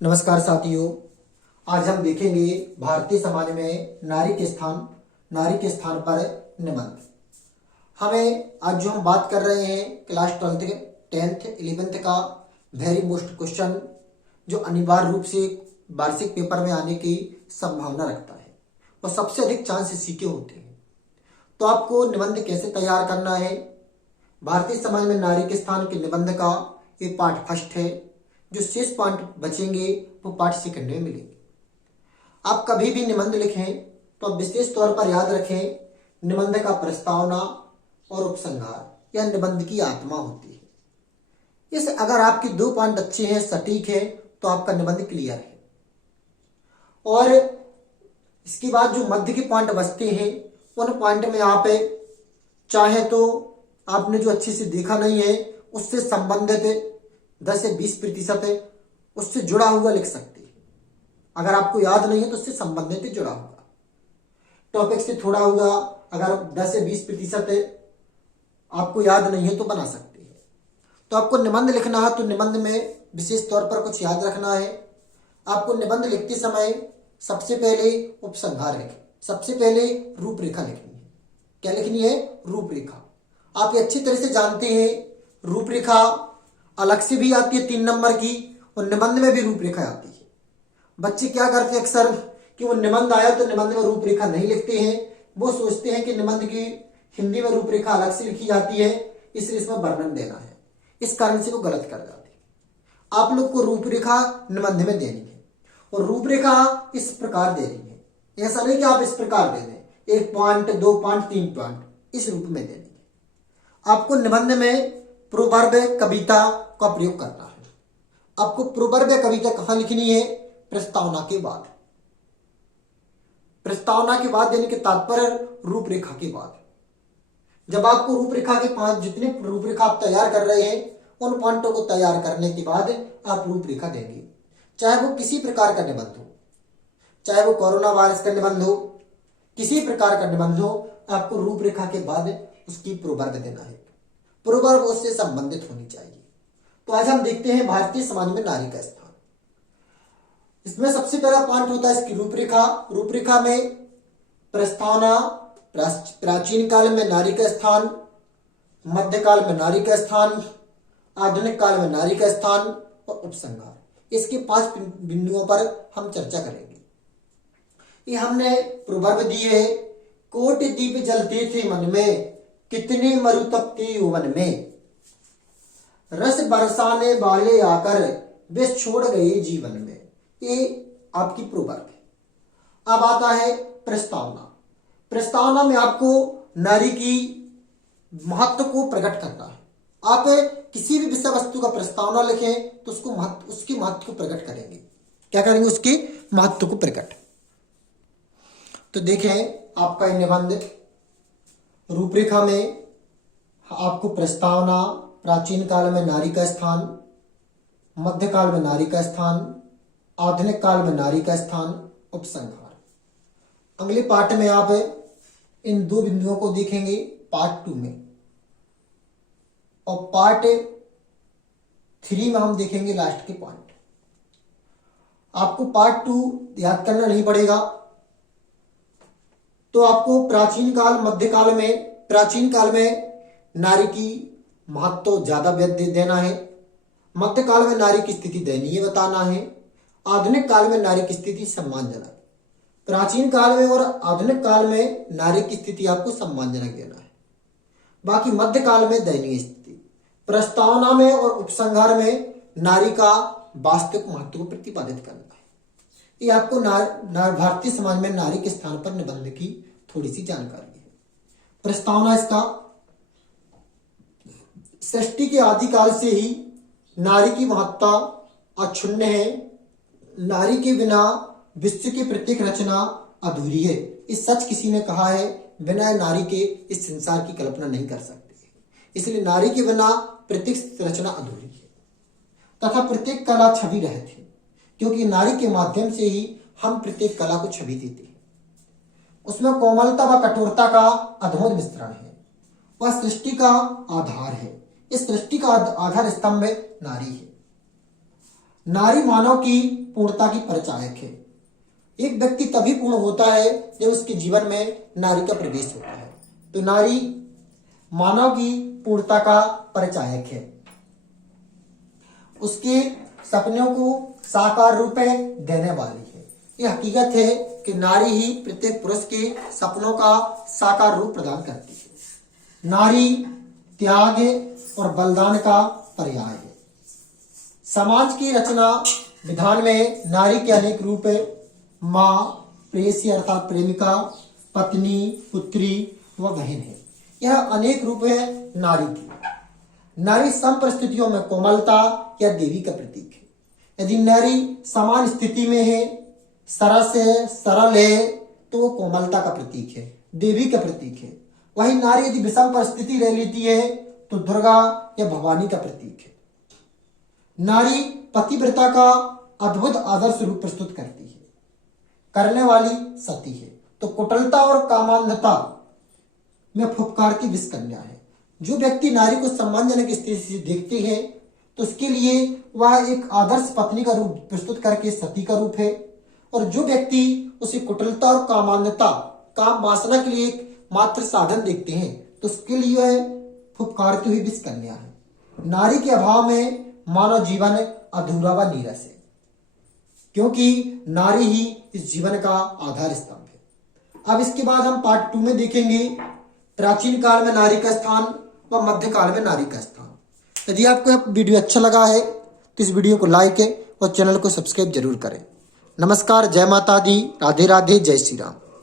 नमस्कार साथियों, आज हम देखेंगे भारतीय समाज में नारी के स्थान पर निबंध। आज जो हम बात कर रहे हैं क्लास 12th 10th 11th का वेरी मोस्ट क्वेश्चन जो अनिवार्य रूप से वार्षिक पेपर में आने की संभावना रखता है और सबसे अधिक चांस इसी के होते हैं। तो आपको निबंध कैसे तैयार करना है, भारतीय समाज में नारी के स्थान के निबंध का ये पार्ट फर्स्ट है। जो शेष पार्ट बचेंगे वो पार्ट सेकंड में मिलेंगे। आप कभी भी निबंध लिखें तो आप विशेष तौर पर याद रखें निबंध का प्रस्तावना और उपसंहार यह निबंध की आत्मा होती है। इस अगर आपके दो पॉइंट अच्छे हैं, सटीक है, तो आपका निबंध क्लियर है। और इसके बाद जो मध्य के पॉइंट बचते हैं उन पॉइंट में आप चाहे तो आपने जो अच्छे से देखा नहीं है उससे संबंधित 10 से 20% उससे जुड़ा हुआ लिख सकते हैं। अगर आपको याद नहीं है तो उससे संबंधित जुड़ा हुआ टॉपिक से थोड़ा हुआ, अगर 10 से 20% आपको याद नहीं है तो बना सकते हैं। तो आपको निबंध लिखना है तो निबंध में विशेष तौर पर कुछ याद रखना है। आपको निबंध लिखते समय सबसे पहले उपसंहार लिखें, सबसे पहले रूपरेखा लिखनी है। क्या लिखनी है? रूपरेखा। आप ये अच्छी तरह से जानते हैं रूपरेखा अलग से भी आती है 3 नंबर की और निबंध में भी रूपरेखा आती है। बच्चे क्या करते हैं अक्सर कि वो निबंध आया तो निबंध में रूपरेखा नहीं लिखते हैं। वो सोचते हैं कि निबंध की हिंदी में रूपरेखा अलग से लिखी जाती है इसलिए इसमें वर्णन देना है, इस कारण से वो गलत कर जाते हैं। आप लोग को रूपरेखा निबंध में देनी है और रूपरेखा इस प्रकार देनी है। ऐसा नहीं कि आप इस प्रकार दे दें 1 पॉइंट 2 पॉइंट 3 पॉइंट, इस रूप में देनी है। आपको निबंध में प्रोवर्ब कविता का प्रयोग करना है। आपको प्रोवर्ब कविता कहां लिखनी है? प्रस्तावना के बाद। प्रस्तावना के बाद यानी कि तात्पर्य रूपरेखा के बाद। जब आपको रूपरेखा के 5 जितने रूपरेखा आप तैयार कर रहे हैं उन पॉइंटों को तैयार करने के बाद आप रूपरेखा देंगे। चाहे वो किसी प्रकार का निबंध हो, चाहे वो कोरोना वायरस का निबंध हो, किसी प्रकार का निबंध हो, आपको रूपरेखा के बाद उसकी प्रोवर्ब देना है। प्रोवर्ब उससे संबंधित होनी चाहिए। तो आज हम देखते हैं भारतीय समाज में नारी का स्थान। इसमें सबसे पहला पॉइंट होता है इसकी रूपरेखा। रूपरेखा में प्रस्तावना, प्राचीन काल में नारी का स्थान, मध्यकाल में नारी का स्थान, आधुनिक काल में नारी का स्थान और उपसंहार। इसके 5 बिंदुओं पर हम चर्चा करेंगे। ये हमने प्रोवर्ब दी है। कोटि दीप जलते थे मन में, कितने मरु तपते यौवन में, रस बरसाने वाले आकर विष छोड़ गए जीवन में। ये आपकी प्रोवर्ब है। अब आता है प्रस्तावना। प्रस्तावना में आपको नारी की महत्व को प्रकट करना है। आप किसी भी विषय वस्तु का प्रस्तावना लिखें तो उसके महत्व को प्रकट करेंगे। क्या करेंगे? उसके महत्व को प्रकट। तो देखें आपका निबंध रूपरेखा में आपको प्रस्तावना, प्राचीन काल में नारी का स्थान, मध्यकाल में नारी का स्थान, आधुनिक काल में नारी का स्थान, उपसंहार। अगले पार्ट में आप इन 2 बिंदुओं को देखेंगे पार्ट 2 में, और पार्ट 3 में हम देखेंगे लास्ट के पॉइंट। आपको पार्ट 2 याद करना नहीं पड़ेगा। तो आपको प्राचीन काल, मध्यकाल में, प्राचीन काल में नारी की महत्व ज्यादा देना है, मध्यकाल में नारी की स्थिति दयनीय बताना है, आधुनिक काल में नारी की स्थिति सम्मानजनक। प्राचीन काल में और आधुनिक काल में नारी की स्थिति आपको सम्मानजनक देना है, बाकी मध्यकाल में दयनीय स्थिति। प्रस्तावना में और उपसंहार में नारी का वास्तविक महत्व को प्रतिपादित करना है। ये आपको भारतीय समाज में नारी के स्थान पर निबंध की थोड़ी सी जानकारी है। प्रस्तावना इसका सृष्टि के आदिकाल से ही नारी की महत्ता अक्षुण्ण है। नारी के बिना विश्व की प्रत्येक रचना अधूरी है। इस सच किसी ने कहा है, बिना नारी के इस संसार की कल्पना नहीं कर सकते। इसलिए नारी के बिना प्रत्येक रचना अधूरी है तथा प्रत्येक कला छवि रहती है, क्योंकि नारी के माध्यम से ही हम प्रत्येक कला को छवि देते हैं। उसमें कोमलता व कठोरता का अद्भुत मिश्रण है। वह सृष्टि का आधार है। इस सृष्टि का आधार स्तंभ नारी है। नारी मानव की पूर्णता की परिचायक है। एक व्यक्ति तभी पूर्ण होता है जब उसके जीवन में नारी का प्रवेश होता है। तो नारी मानव की पूर्णता का परिचायक है, उसके सपनों को साकार रूप देने वाली है। यह हकीकत है कि नारी ही प्रत्येक पुरुष के सपनों का साकार रूप प्रदान करती है। नारी त्याग और बलिदान का पर्याय है। समाज की रचना विधान में नारी के अनेक रूप है। माँ, प्रेयसी अर्थात प्रेमिका, पत्नी, पुत्री व बहन है। यह अनेक रूप है नारी की। नारी सम परिस्थितियों में कोमलता या देवी का प्रतीक है। यदि नारी समान स्थिति में है, सरस है, सरल है, तो वो कोमलता का प्रतीक है, देवी का प्रतीक है। वही नारी यदि विषम परिस्थिति रह लेती है तो दुर्गा या भवानी का प्रतीक है। नारी पतिव्रता का अद्भुत आदर्श रूप प्रस्तुत करती है, करने वाली सती है। तो कुटिलता और कामांधता में फुफकार की विष कन्या है। जो व्यक्ति नारी को सम्मानजनक स्थिति से देखते हैं तो उसके लिए वह एक आदर्श पत्नी का रूप प्रस्तुत करके सती का रूप है, और जो व्यक्ति उसे कुटिलता और कामांधता, काम वासना के लिए एक मात्र साधन देखते हैं तो उसके लिए वह फुफकारती हुई विष कन्या है। नारी के अभाव में मानव जीवन अधूरा व नीरस है, क्योंकि नारी ही इस जीवन का आधार स्तंभ है। अब इसके बाद हम पार्ट 2 में देखेंगे प्राचीन काल में नारी का स्थान व मध्यकाल में नारी का स्थान। यदि आपको यह वीडियो अच्छा लगा है तो इस वीडियो को लाइक और चैनल को सब्सक्राइब जरूर करें। नमस्कार, जय माता दी, राधे राधे, जय श्री राम।